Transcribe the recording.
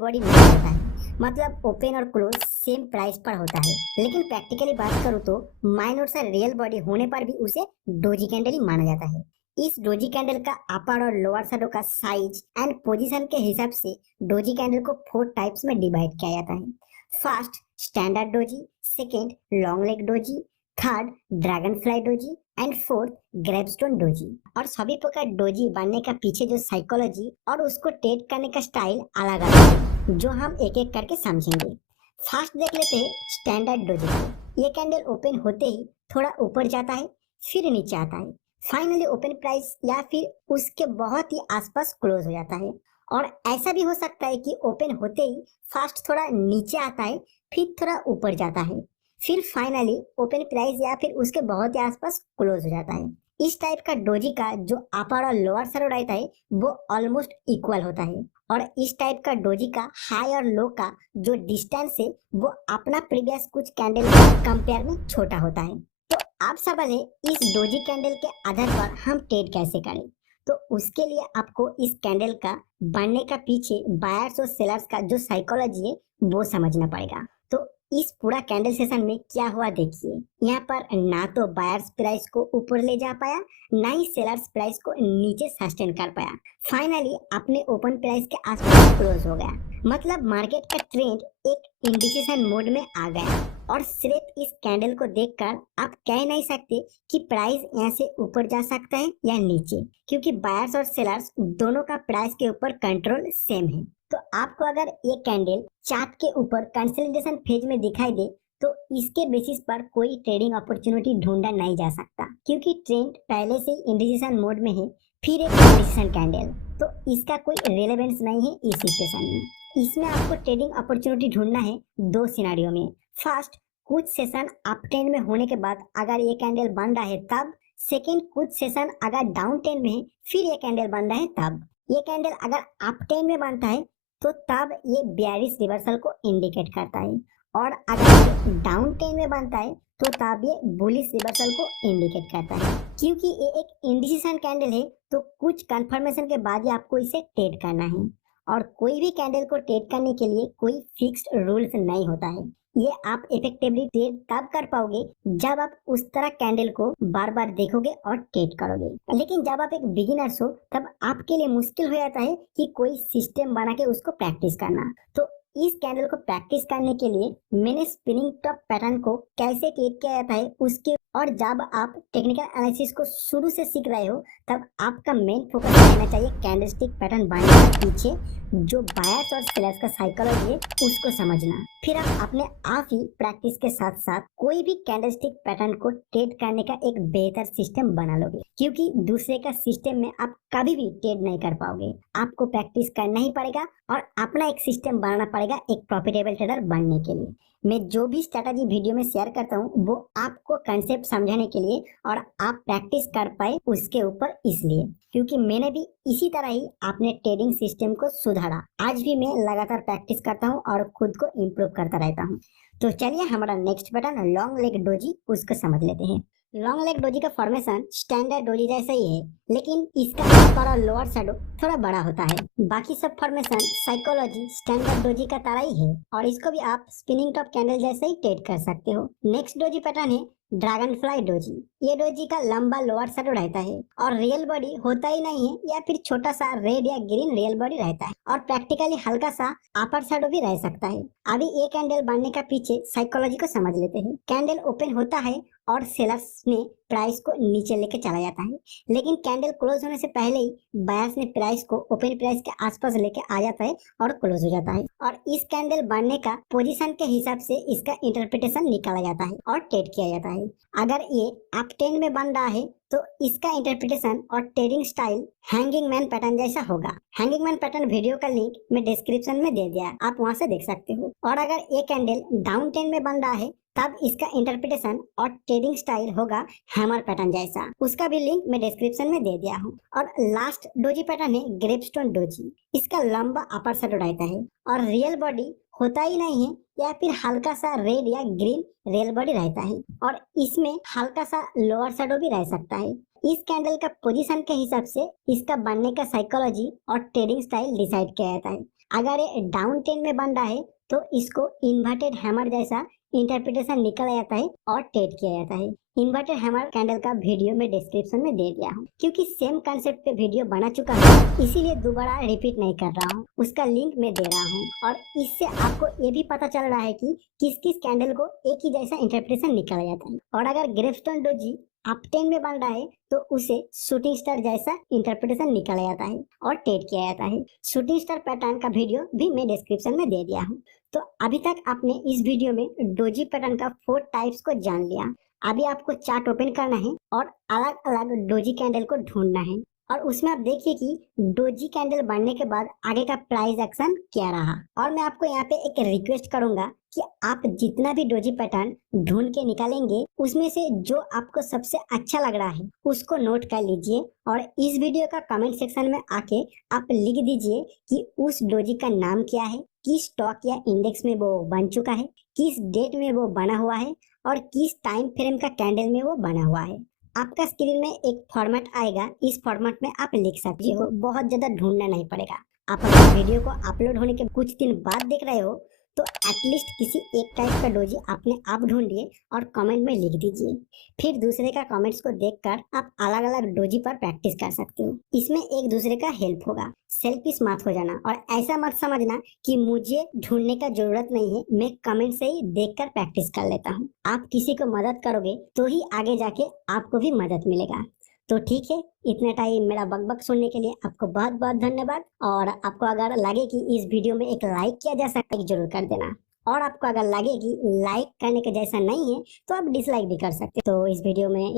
Body नहीं होता है, मतलब ओपन और क्लोज सेम प्राइस पर होता है। लेकिन प्रैक्टिकली बात करूँ तो माइनर से रियल बॉडी होने पर भी उसे डोजी कैंडल ही माना जाता है। इस डोजी कैंडल का अपर और लोअर शैडो का साइज एंड पोजीशन के हिसाब से डोजी कैंडल को 4 टाइप्स में डिवाइड किया जाता है। First standard doji, second long leg doji, third dragonfly doji and fourth gravestone doji. और सभी प्रकार डोजी बनने का पीछे जो साइकोलॉजी और उसको ट्रेड करने का स्टाइल अलग अलग है, जो हम एक एक करके समझेंगे। फर्स्ट देख लेते हैं स्टैंडर्ड डोजी को। ये कैंडल ओपन होते ही थोड़ा ऊपर जाता है, फिर नीचे आता है, फाइनली ओपन प्राइस या फिर उसके बहुत ही आसपास क्लोज हो जाता है। और ऐसा भी हो सकता है कि ओपन होते ही फर्स्ट थोड़ा नीचे आता है, फिर थोड़ा ऊपर जाता है, फिर फाइनली ओपन प्राइस या फिर उसके बहुत ही आसपास क्लोज हो जाता है। इस टाइप का डोजी का जो अपर और लोअर शैडो रहता है वो ऑलमोस्ट इक्वल होता है। और इस टाइप का डोजी का हाई और लो का जो डिस्टेंस है वो अपना प्रीवियस कुछ कैंडल के कंपेयर में छोटा होता है। तो आप सवाल है इस डोजी कैंडल के आधार पर हम ट्रेड कैसे करें। तो उसके लिए आपको इस कैंडल का बनने का पीछे बायर्स और सेलर्स का जो साइकोलॉजी है वो समझना पड़ेगा। तो इस पूरा कैंडल सेशन में क्या हुआ देखिए, यहाँ पर ना तो बायर्स प्राइस को ऊपर ले जा पाया, ना ही सेलर्स प्राइस को नीचे सस्टेन कर पाया, फाइनली अपने ओपन प्राइस के आसपास क्लोज हो गया। मतलब मार्केट का ट्रेंड एक इंडिसिशन मोड में आ गया। और सिर्फ इस कैंडल को देखकर आप कह नहीं सकते कि प्राइस यहाँ से ऊपर जा सकता है या नीचे, क्योंकि बायर्स और सेलर्स दोनों का प्राइस के ऊपर कंट्रोल सेम है। तो आपको अगर ये कैंडल चार्ट के ऊपर कंसोलिडेशन फेज में दिखाई दे तो इसके बेसिस पर कोई ट्रेडिंग अपॉर्चुनिटी ढूंढा नहीं जा सकता, क्योंकि ट्रेंड पहले से ही इंडिसिशन मोड में है। फिर एक इंडिसिशन कैंडल, तो इसका कोई रेलेवेंस नहीं है इस सिचुएशन में। इसमें आपको ट्रेडिंग अपॉर्चुनिटी ढूंढना है दो सिनारियो में। फर्स्ट, कुछ सेशन अप ट्रेंड में होने के बाद अगर ये कैंडल बन रहा है तब। सेकेंड, कुछ सेशन अगर डाउन ट्रेंड में है फिर ये कैंडल बन रहा है तब। ये कैंडल अगर अप ट्रेंड में बनता है तो तब ये बेयरिश रिवर्सल को इंडिकेट करता है, और अगर ये डाउन ट्रेंड में बनता है तो तब ये बुलिश रिवर्सल को इंडिकेट करता है। क्योंकि ये एक इंडिसिशन कैंडल है तो कुछ कंफर्मेशन के बाद ही आपको इसे ट्रेड करना है। और कोई भी कैंडल को ट्रेड करने के लिए कोई फिक्स्ड रूल्स नहीं होता है। ये आप इफेक्टिवली ट्रेड तब कर पाओगे जब आप उस तरह कैंडल को बार बार देखोगे और ट्रेड करोगे। लेकिन जब आप एक बिगिनर्स हो तब आपके लिए मुश्किल हो जाता है कि कोई सिस्टम बना के उसको प्रैक्टिस करना। तो इस कैंडल को प्रैक्टिस करने के लिए मैंने स्पिनिंग टॉप पैटर्न को कैसे ट्रेड किया जाता है उसके, और जब आप टेक्निकल एनालिसिस को शुरू से सीख रहे हो तब आपका मेन फोकस रहना चाहिए कैंडलस्टिक पैटर्न बनने के पीछे जो बायर्स और सेलर्स का साइकोलॉजी है उसको समझना। फिर आप अपने आप ही प्रैक्टिस के साथ साथ कोई भी कैंडलस्टिक पैटर्न को ट्रेड करने का एक बेहतर सिस्टम बना लोगे, क्योंकि दूसरे का सिस्टम में आप कभी भी ट्रेड नहीं कर पाओगे। आपको प्रैक्टिस करना ही पड़ेगा और अपना एक सिस्टम बनाना पड़ेगा एक प्रॉफिटेबल ट्रेडर बनने के लिए। मैं जो भी स्ट्रेटजी वीडियो में शेयर करता हूँ वो आपको कंसेप्ट समझाने के लिए और आप प्रैक्टिस कर पाए उसके ऊपर, इसलिए क्योंकि मैंने भी इसी तरह ही अपने ट्रेडिंग सिस्टम को सुधारा। आज भी मैं लगातार प्रैक्टिस करता हूँ और खुद को इम्प्रूव करता रहता हूँ। तो चलिए हमारा next pattern long leg doji उसको समझ लेते हैं। लॉन्ग लेग डोजी का फॉर्मेशन स्टैंडर्ड डोजी जैसा ही है, लेकिन इसका अपर और लोअर शैडो थोड़ा बड़ा होता है। बाकी सब फॉर्मेशन साइकोलॉजी स्टैंडर्ड डोजी का तरह ही है और इसको भी आप स्पिनिंग टॉप कैंडल जैसे ही ट्रेड कर सकते हो। नेक्स्ट डोजी पैटर्न है ड्रैगन फ्लाई डोजी। ये डोजी का लंबा लोअर शैडो रहता है और रियल बॉडी होता ही नहीं है, या फिर छोटा सा रेड या ग्रीन रियल बॉडी रहता है और प्रैक्टिकली हल्का सा अपर शैडो भी रह सकता है। अभी ये कैंडल बनने का पीछे साइकोलॉजी को समझ लेते हैं। कैंडल ओपन होता है और सेलर्स ने प्राइस को नीचे लेके चला जाता है, लेकिन कैंडल क्लोज होने से पहले ही बायर्स ने प्राइस को ओपन प्राइस के आसपास लेके आ जाता है और क्लोज हो जाता है। और इस कैंडल बनने का पोजीशन के हिसाब से इसका इंटरप्रिटेशन निकाला जाता है और ट्रेड किया जाता है। अगर ये अप ट्रेंड में बन रहा है तो इसका इंटरप्रिटेशन और trading style hanging man pattern जैसा होगा। हैंगिंग मैन पैटर्न वीडियो का लिंक मैं डिस्क्रिप्शन में दे दिया, आप वहां से देख सकते हो। और अगर ये कैंडल डाउन ट्रेंड में बन रहा है तब इसका इंटरप्रिटेशन और ट्रेडिंग स्टाइल होगा हैमर पैटर्न जैसा, उसका भी लिंक मैं डिस्क्रिप्शन में दे दिया हूँ। और लास्ट डोजी पैटर्न है ग्रेपस्टोन डोजी। इसका लंबा अपर शैडो रहता है और रियल बॉडी होता ही नहीं है, या फिर हल्का सा रेड या ग्रीन रियल बॉडी रहता है और इसमें हल्का सा लोअर शैडो भी रह सकता है। इस कैंडल का पोजीशन के हिसाब से इसका बनने का साइकोलॉजी और ट्रेडिंग स्टाइल डिसाइड किया जाता है। अगर ये डाउन टेन में बन रहा है तो इसको इन्वर्टेड हैमर जैसा इंटरप्रिटेशन निकल जाता है और टेड किया जाता है। इन्वर्टेड हैमर कैंडल का वीडियो मैं डिस्क्रिप्शन में दे दिया हूँ, क्योंकि सेम कंसेप्ट पे वीडियो बना चुका हूँ, इसीलिए दोबारा रिपीट नहीं कर रहा हूँ। उसका लिंक मैं दे रहा हूँ और इससे आपको ये भी पता चल रहा है कि किस किस कैंडल को एक ही जैसा इंटरप्रिटेशन निकल जाता है। और अगर ग्रेवस्टोन डोजी अप टेन में बन रहा है तो उसे शूटिंग स्टार जैसा इंटरप्रिटेशन निकाला जाता है और टेड किया जाता है। शूटिंग स्टार पैटर्न का वीडियो भी मैं डिस्क्रिप्शन में दे दिया हूँ। तो अभी तक आपने इस वीडियो में डोजी पैटर्न का 4 टाइप्स को जान लिया। अभी आपको चार्ट ओपन करना है और अलग अलग डोजी कैंडल को ढूंढना है और उसमें आप देखिए कि डोजी कैंडल बनने के बाद आगे का प्राइस एक्शन क्या रहा। और मैं आपको यहाँ पे एक रिक्वेस्ट करूंगा कि आप जितना भी डोजी पैटर्न ढूंढ के निकालेंगे उसमें से जो आपको सबसे अच्छा लग रहा है उसको नोट कर लीजिए और इस वीडियो का कमेंट सेक्शन में आके आप लिख दीजिए कि उस डोजी का नाम क्या है, किस स्टॉक या इंडेक्स में वो बन चुका है, किस डेट में वो बना हुआ है और किस टाइम फ्रेम का कैंडल में वो बना हुआ है। आपका स्क्रीन में एक फॉर्मेट आएगा, इस फॉर्मेट में आप लिख सकते हो, बहुत ज्यादा ढूंढना नहीं पड़ेगा। आप अगर वीडियो को अपलोड होने के कुछ दिन बाद देख रहे हो तो एटलीस्ट किसी एक टाइप का डोजी अपने आप ढूंढिए और कमेंट में लिख दीजिए। फिर दूसरे का कमेंट्स को देखकर आप अलग अलग डोजी पर प्रैक्टिस कर सकते हो। इसमें एक दूसरे का हेल्प होगा। सेल्फिश मत हो जाना और ऐसा मत समझना कि मुझे ढूंढने का जरूरत नहीं है, मैं कमेंट से ही देखकर प्रैक्टिस कर लेता हूँ। आप किसी को मदद करोगे तो ही आगे जाके आपको भी मदद मिलेगा। तो ठीक है, इतना टाइम मेरा बकबक सुनने के लिए आपको बहुत बहुत धन्यवाद। और आपको अगर लगे कि इस वीडियो में एक लाइक किया जा सकता है जरूर कर देना। और आपको अगर लगे कि लाइक करने के जैसा नहीं है तो आप डिसलाइक भी कर सकते हो। तो इस वीडियो में